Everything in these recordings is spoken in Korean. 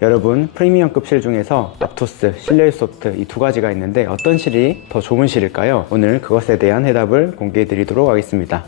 여러분, 프리미엄급 실 중에서 aptos, 실내소프트 이 두 가지가 있는데 어떤 실이 더 좋은 실일까요? 오늘 그것에 대한 해답을 공개해 드리도록 하겠습니다.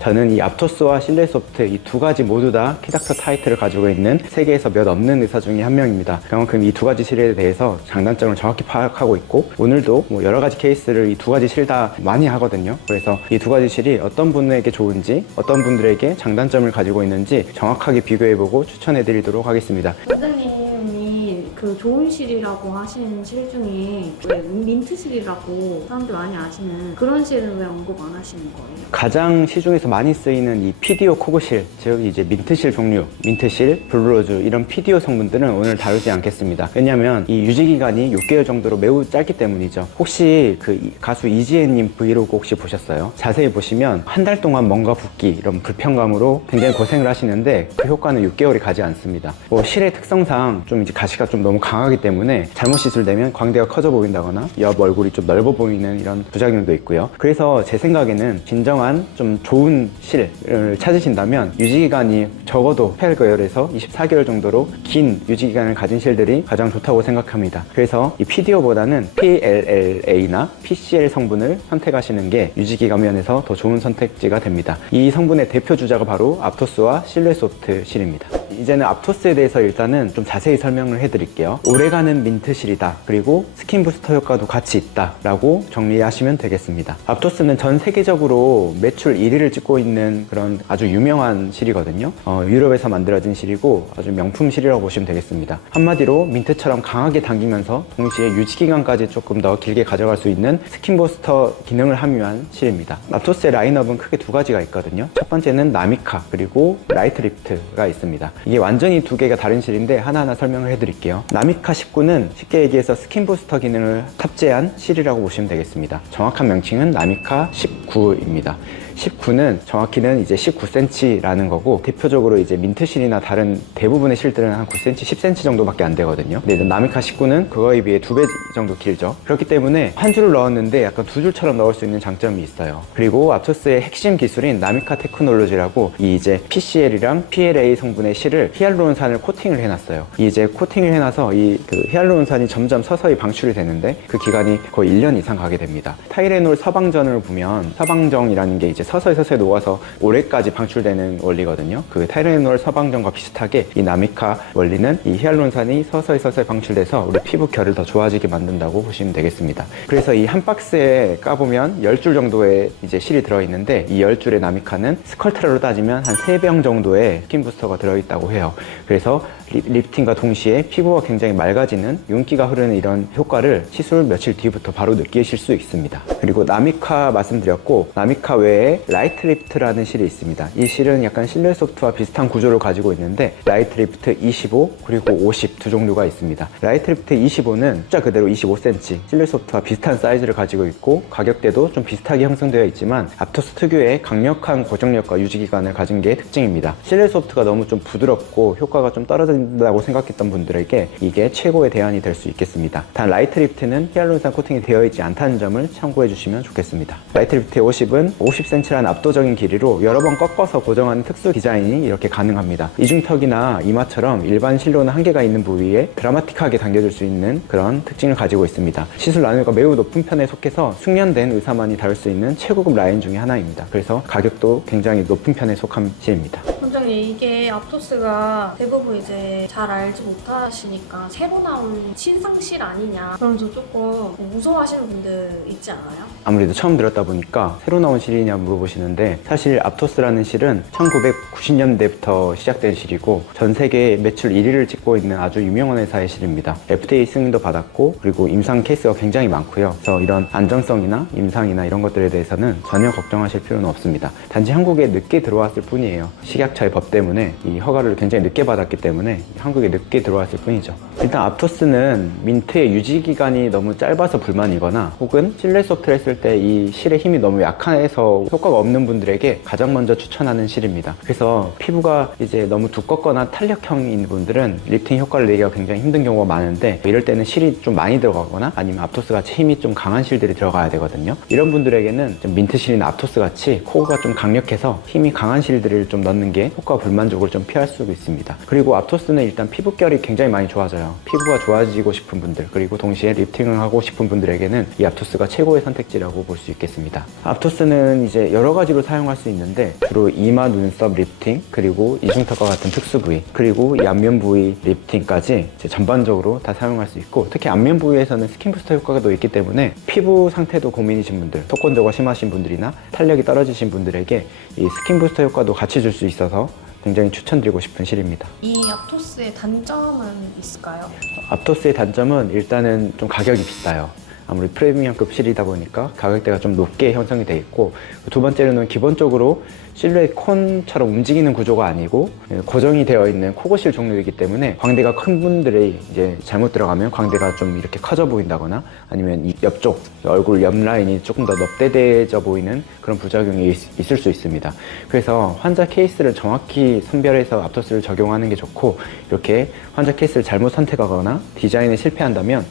저는 이 aptos와 실내소프트 이 두 가지 모두 다 키닥터 타이틀을 가지고 있는 세계에서 몇 없는 의사 중에 한 명입니다. 그만큼 이 두 가지 실에 대해서 장단점을 정확히 파악하고 있고, 오늘도 여러 가지 케이스를 이 두 가지 실 다 많이 하거든요. 그래서 이 두 가지 실이 어떤 분에게 좋은지, 어떤 분들에게 장단점을 가지고 있는지 정확하게 비교해보고 추천해 드리도록 하겠습니다. 원장님이 그 좋은 실이라고 하신 실 중에 왜 민트실이라고 사람들 많이 아시는 그런 실은 왜 언급 안 하시는 거예요? 가장 시중에서 많이 쓰이는 이 PDO 코그실, 즉 이제 민트실 종류, 민트실, 블루로즈 이런 PDO 성분들은 오늘 다루지 않겠습니다. 왜냐하면 이 유지기간이 6개월 정도로 매우 짧기 때문이죠. 혹시 그 가수 이지혜님 브이로그 혹시 보셨어요? 자세히 보시면 한 달 동안 뭔가 붓기, 이런 불편감으로 굉장히 고생을 하시는데 그 효과는 6개월이 가지 않습니다. 실의 특성상 좀 이제 가시가 좀 너무 강하기 때문에 잘못 시술되면 광대가 커져 보인다거나 옆 얼굴이 좀 넓어 보이는 이런 부작용도 있고요. 그래서 제 생각에는 진정한 좀 좋은 실을 찾으신다면 유지기간이 적어도 8개월에서 24개월 정도로 긴 유지기간을 가진 실들이 가장 좋다고 생각합니다. 그래서 이 PDO보다는 PLLA나 PCL 성분을 선택하시는 게 유지기간 면에서 더 좋은 선택지가 됩니다. 이 성분의 대표 주자가 바로 aptos와 실내소프트 실입니다. 이제는 aptos에 대해서 일단은 좀 자세히 설명을 해드릴게요. 오래가는 민트실이다, 그리고 스킨 부스터 효과도 같이 있다 라고 정리하시면 되겠습니다. aptos는 전 세계적으로 매출 1위를 찍고 있는 그런 아주 유명한 실이거든요. 유럽에서 만들어진 실이고 아주 명품 실이라고 보시면 되겠습니다. 한마디로 민트처럼 강하게 당기면서 동시에 유지기간까지 조금 더 길게 가져갈 수 있는 스킨 부스터 기능을 함유한 실입니다. aptos의 라인업은 크게 두 가지가 있거든요. 첫 번째는 나미카, 그리고 라이트 리프트가 있습니다. 이게 완전히 두 개가 다른 실인데 하나하나 설명을 해드릴게요. 나미카 19는 쉽게 얘기해서 스킨 부스터 기능을 탑재한 실이라고 보시면 되겠습니다. 정확한 명칭은 나미카 19입니다. 19는 정확히는 이제 19cm라는 거고, 대표적으로 이제 민트실이나 다른 대부분의 실들은 한 9cm, 10cm 정도밖에 안 되거든요. 근데 나미카 19는 그거에 비해 2배 정도 길죠. 그렇기 때문에 한 줄을 넣었는데 약간 두 줄처럼 넣을 수 있는 장점이 있어요. 그리고 aptos의 핵심 기술인 나미카 테크놀로지라고 이 이제 PCL이랑 PLA 성분의 실을 히알루론산을 코팅을 해놨어요. 이 이제 코팅을 해놔서 이 그 히알루론산이 점점 서서히 방출이 되는데 그 기간이 거의 1년 이상 가게 됩니다. 타이레놀 서방전을 보면 서방정이라는 게 이제 서서히 녹아서 올해까지 방출되는 원리거든요. 그 타이레놀 서방전과 비슷하게 이 나미카 원리는 이 히알루론산이 서서히 방출돼서 우리 피부 결을 더 좋아지게 만든다고 보시면 되겠습니다. 그래서 이 한 박스에 까보면 10줄 정도의 이제 실이 들어있는데, 이 10줄의 나미카는 스컬트라로 따지면 한 3병 정도의 스킨 부스터가 들어있다고 해요. 그래서 리프팅과 동시에 피부가 굉장히 맑아지는, 윤기가 흐르는 이런 효과를 시술 며칠 뒤부터 바로 느끼실 수 있습니다. 그리고 나미카 말씀드렸고, 나미카 외에 라이트 리프트라는 실이 있습니다. 이 실은 약간 실내소프트와 비슷한 구조를 가지고 있는데 라이트 리프트 25 그리고 50 두 종류가 있습니다. 라이트 리프트 25는 숫자 그대로 25cm, 실내소프트와 비슷한 사이즈를 가지고 있고 가격대도 좀 비슷하게 형성되어 있지만 aptos 특유의 강력한 고정력과 유지기간을 가진 게 특징입니다. 실내소프트가 너무 좀 부드럽고 효과가 좀 떨어진다고 생각했던 분들에게 이게 최고의 대안이 될 수 있겠습니다. 단 라이트 리프트는 히알루론산 코팅이 되어 있지 않다는 점을 참고해 주시면 좋겠습니다. 라이트 리프트 50은 50cm라는 압도적인 길이로 여러 번 꺾어서 고정하는 특수 디자인이 이렇게 가능합니다. 이중턱이나 이마처럼 일반 실로는 한계가 있는 부위에 드라마틱하게 당겨줄 수 있는 그런 특징을 가지고 있습니다. 시술 난이도가 매우 높은 편에 속해서 숙련된 의사만이 다룰 수 있는 최고급 라인 중에 하나입니다. 그래서 가격도 굉장히 높은 편에 속한 실입니다. 원장님, 이게 aptos가 대부분 이제 잘 알지 못하시니까 새로 나온 신상실 아니냐 그러면서 조금 무서워하시는 분들 있지 않아요? 아무래도 처음 들었다 보니까 새로 나온 실이냐 물어보시는데, 사실 aptos라는 실은 1990년대부터 시작된 실이고 전 세계 매출 1위를 찍고 있는 아주 유명한 회사의 실입니다. FDA 승인도 받았고 그리고 임상 케이스가 굉장히 많고요. 그래서 이런 안전성이나 임상이나 이런 것들에 대해서는 전혀 걱정하실 필요는 없습니다. 단지 한국에 늦게 들어왔을 뿐이에요. 식약처의 법 때문에 이 허가를 굉장히 늦게 받았기 때문에 한국에 늦게 들어왔을 뿐이죠. 일단 aptos는 민트의 유지 기간이 너무 짧아서 불만이거나 혹은 실내 소프트를 했을 때 이 실의 힘이 너무 약해서 효과가 없는 분들에게 가장 먼저 추천하는 실입니다. 그래서 피부가 이제 너무 두껍거나 탄력형인 분들은 리프팅 효과를 내기가 굉장히 힘든 경우가 많은데, 이럴 때는 실이 좀 많이 들어가거나 아니면 aptos 같이 힘이 좀 강한 실들이 들어가야 되거든요. 이런 분들에게는 좀 민트 실이나 aptos 같이 코어가 좀 강력해서 힘이 강한 실들을 좀 넣는 게 효과 불만족을 좀 피할 수 있습니다. 그리고 aptos는 일단 피부결이 굉장히 많이 좋아져요. 피부가 좋아지고 싶은 분들, 그리고 동시에 리프팅을 하고 싶은 분들에게는 이 aptos가 최고의 선택지라고 볼 수 있겠습니다. aptos는 이제 여러 가지로 사용할 수 있는데, 주로 이마, 눈썹 리프팅, 그리고 이중턱과 같은 특수 부위, 그리고 이 안면 부위 리프팅까지 이제 전반적으로 다 사용할 수 있고, 특히 안면 부위에서는 스킨 부스터 효과가 또 있기 때문에 피부 상태도 고민이신 분들, 속건조가 심하신 분들이나 탄력이 떨어지신 분들에게 이 스킨 부스터 효과도 같이 줄 수 있어서 굉장히 추천드리고 싶은 실입니다. 이 aptos의 단점은 있을까요? aptos의 단점은 일단은 좀 가격이 비싸요. 아무리 프리미엄급 실이다 보니까 가격대가 좀 높게 형성이 되어 있고, 두 번째로는 기본적으로 실루엣 콘처럼 움직이는 구조가 아니고 고정이 되어 있는 코고실 종류이기 때문에 광대가 큰 분들이 이제 잘못 들어가면 광대가 좀 이렇게 커져 보인다거나 아니면 이 옆쪽 얼굴 옆 라인이 조금 더 넙대대져 보이는 그런 부작용이 있을 수 있습니다. 그래서 환자 케이스를 정확히 선별해서 aptos를 적용하는 게 좋고, 이렇게 환자 케이스를 잘못 선택하거나 디자인에 실패한다면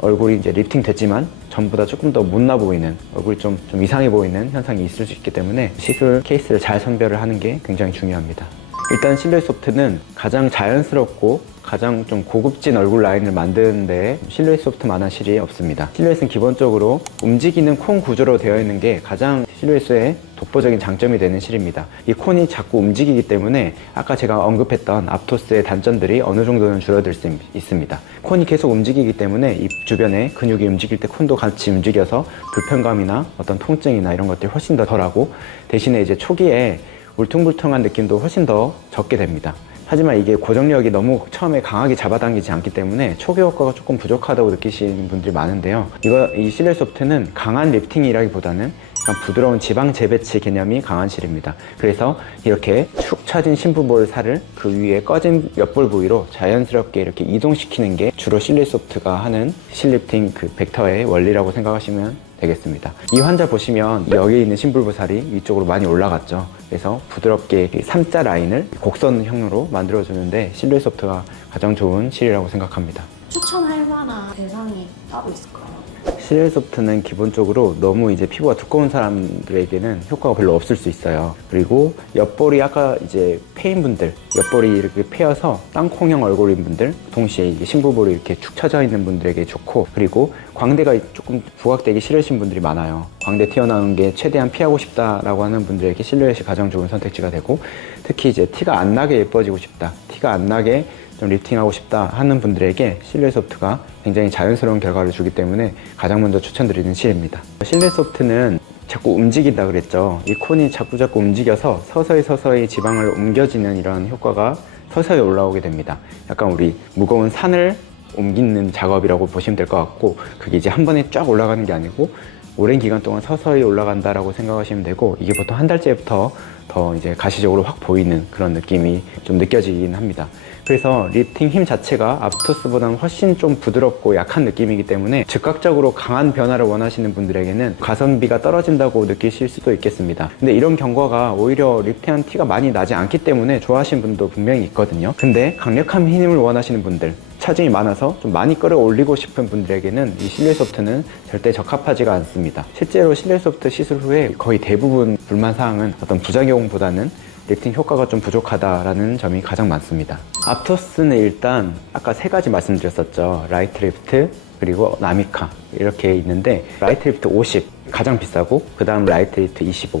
얼굴이 이제 리프팅 됐지만 전보다 조금 더 못나 보이는, 얼굴이 좀 이상해 보이는 현상이 있을 수 있기 때문에 시술 케이스를 잘 선별을 하는 게 굉장히 중요합니다. 일단 실루엣 소프트는 가장 자연스럽고 가장 좀 고급진 얼굴 라인을 만드는데 실루엣 소프트만한 실이 없습니다. 실루엣은 기본적으로 움직이는 콘 구조로 되어 있는 게 가장 실루엣의 독보적인 장점이 되는 실입니다. 이 콘이 자꾸 움직이기 때문에 아까 제가 언급했던 aptos의 단점들이 어느 정도는 줄어들 수 있습니다. 콘이 계속 움직이기 때문에 이 주변에 근육이 움직일 때 콘도 같이 움직여서 불편감이나 어떤 통증이나 이런 것들이 훨씬 더 덜하고, 대신에 이제 초기에 울퉁불퉁한 느낌도 훨씬 더 적게 됩니다. 하지만 이게 고정력이 너무 처음에 강하게 잡아당기지 않기 때문에 초기 효과가 조금 부족하다고 느끼시는 분들이 많은데요. 이 실루엣 소프트는 강한 리프팅이라기보다는 약간 부드러운 지방 재배치 개념이 강한 실입니다. 그래서 이렇게 축 처진 심부볼 살을 그 위에 꺼진 옆볼 부위로 자연스럽게 이렇게 이동시키는 게 주로 실루엣 소프트가 하는 실 리프팅 그 벡터의 원리라고 생각하시면 되겠습니다. 이 환자 보시면 여기에 있는 심불부살이 위쪽으로 많이 올라갔죠. 그래서 부드럽게 3자 라인을 곡선형으로 만들어주는데 실루엣 소프트가 가장 좋은 실이라고 생각합니다. 추천할 만한 대상이 따로 있을까요? 실루엣 소프트는 기본적으로 너무 이제 피부가 두꺼운 사람들에게는 효과가 별로 없을 수 있어요. 그리고 옆볼이 아까 이제 패인 분들, 옆볼이 이렇게 패여서 땅콩형 얼굴인 분들, 동시에 이게 심부볼이 이렇게 축 처져 있는 분들에게 좋고, 그리고 광대가 조금 부각되기 싫으신 분들이 많아요. 광대 튀어나오는 게 최대한 피하고 싶다라고 하는 분들에게 실루엣이 가장 좋은 선택지가 되고, 특히 이제 티가 안 나게 예뻐지고 싶다, 티가 안 나게 좀 리프팅하고 싶다 하는 분들에게 실루엣 소프트가 굉장히 자연스러운 결과를 주기 때문에 가장 먼저 추천드리는 실입니다. 실루엣 소프트는 자꾸 움직인다 그랬죠. 이 콘이 자꾸 움직여서 서서히 지방을 옮겨지는 이런 효과가 서서히 올라오게 됩니다. 약간 우리 무거운 산을 옮기는 작업이라고 보시면 될 것 같고, 그게 이제 한 번에 쫙 올라가는 게 아니고 오랜 기간 동안 서서히 올라간다라고 생각하시면 되고, 이게 보통 한 달째부터 더 이제 가시적으로 확 보이는 그런 느낌이 좀 느껴지긴 합니다. 그래서 리프팅 힘 자체가 aptos보다는 훨씬 좀 부드럽고 약한 느낌이기 때문에 즉각적으로 강한 변화를 원하시는 분들에게는 가성비가 떨어진다고 느끼실 수도 있겠습니다. 근데 이런 경과가 오히려 리프팅한 티가 많이 나지 않기 때문에 좋아하시는 분도 분명히 있거든요. 근데 강력한 힘을 원하시는 분들, 차증이 많아서 좀 많이 끌어올리고 싶은 분들에게는 이 실루엣 소프트는 절대 적합하지가 않습니다. 실제로 실루엣 소프트 시술 후에 거의 대부분 불만사항은 어떤 부작용보다는 리프팅 효과가 좀 부족하다라는 점이 가장 많습니다. aptos는 일단 아까 세 가지 말씀드렸었죠. 라이트 리프트, 그리고 나미카 이렇게 있는데, 라이트 리프트 50 가장 비싸고, 그 다음 라이트 리프트 25,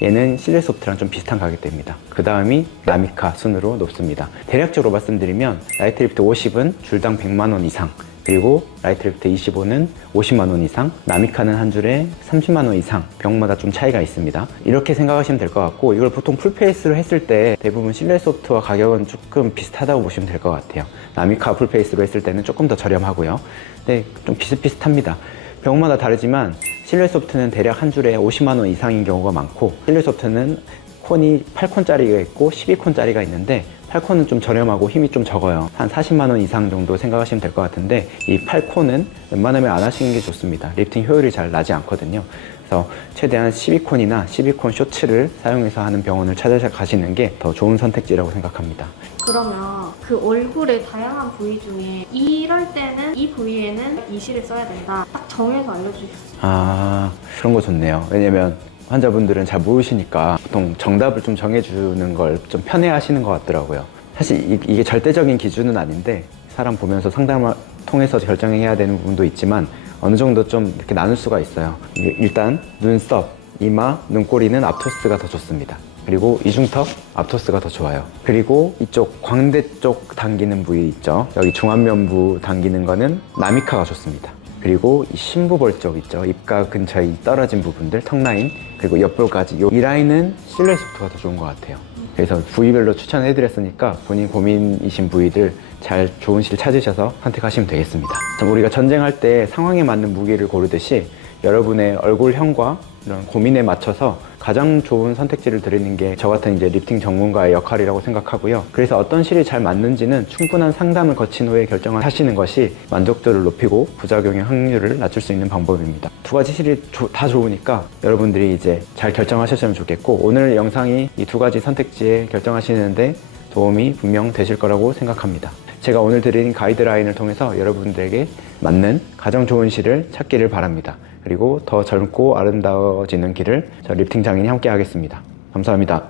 얘는 실루엣 소프트랑 좀 비슷한 가격대입니다. 그 다음이 나미카 순으로 높습니다. 대략적으로 말씀드리면 라이트 리프트 50은 줄당 100만 원 이상, 그리고 라이트 리프트 25는 50만 원 이상, 나미카는 한 줄에 30만 원 이상, 병마다 좀 차이가 있습니다. 이렇게 생각하시면 될 것 같고, 이걸 보통 풀페이스로 했을 때 대부분 실루엣 소프트와 가격은 조금 비슷하다고 보시면 될 것 같아요. 나미카 풀페이스로 했을 때는 조금 더 저렴하고요. 근데 좀 비슷비슷합니다. 병마다 다르지만 실루엣 소프트는 대략 한 줄에 50만 원 이상인 경우가 많고, 실루엣 소프트는 콘이 8콘짜리가 있고 12콘짜리가 있는데, 팔코는 좀 저렴하고 힘이 좀 적어요. 한 40만 원 이상 정도 생각하시면 될 것 같은데 이 팔코는 웬만하면 안 하시는 게 좋습니다. 리프팅 효율이 잘 나지 않거든요. 그래서 최대한 12콘이나 12콘 쇼츠를 사용해서 하는 병원을 찾아가시는 게 더 좋은 선택지라고 생각합니다. 그러면 그 얼굴의 다양한 부위 중에 이럴 때는 이 부위에는 이 실을 써야 된다. 딱 정해서 알려주실 수 있어요. 아, 그런 거 좋네요. 왜냐면 환자분들은 잘 모르시니까 보통 정답을 좀 정해주는 걸 좀 편해 하시는 것 같더라고요. 사실 이게 절대적인 기준은 아닌데 사람 보면서 상담을 통해서 결정해야 되는 부분도 있지만 어느 정도 좀 이렇게 나눌 수가 있어요. 일단 눈썹, 이마, 눈꼬리는 앞토스가 더 좋습니다. 그리고 이중턱, 앞토스가 더 좋아요. 그리고 이쪽 광대 쪽 당기는 부위 있죠. 여기 중안면부 당기는 거는 나미카가 좋습니다. 그리고 이 심부볼 쪽 있죠. 입가 근처에 떨어진 부분들, 턱 라인, 그리고 옆볼까지 이 라인은 실내소프트가 더 좋은 것 같아요. 그래서 부위별로 추천해드렸으니까 본인 고민이신 부위들 잘 좋은 실 찾으셔서 선택하시면 되겠습니다. 우리가 전쟁할 때 상황에 맞는 무기를 고르듯이 여러분의 얼굴형과 이런 고민에 맞춰서 가장 좋은 선택지를 드리는 게 저 같은 이제 리프팅 전문가의 역할이라고 생각하고요. 그래서 어떤 실이 잘 맞는지는 충분한 상담을 거친 후에 결정을 하시는 것이 만족도를 높이고 부작용의 확률을 낮출 수 있는 방법입니다. 두 가지 실이 다 좋으니까 여러분들이 이제 잘 결정하셨으면 좋겠고, 오늘 영상이 이 두 가지 선택지에 결정하시는데 도움이 분명 되실 거라고 생각합니다. 제가 오늘 드린 가이드라인을 통해서 여러분들에게 맞는 가장 좋은 실을 찾기를 바랍니다. 그리고 더 젊고 아름다워지는 길을 저 리프팅 장인이 함께 하겠습니다. 감사합니다.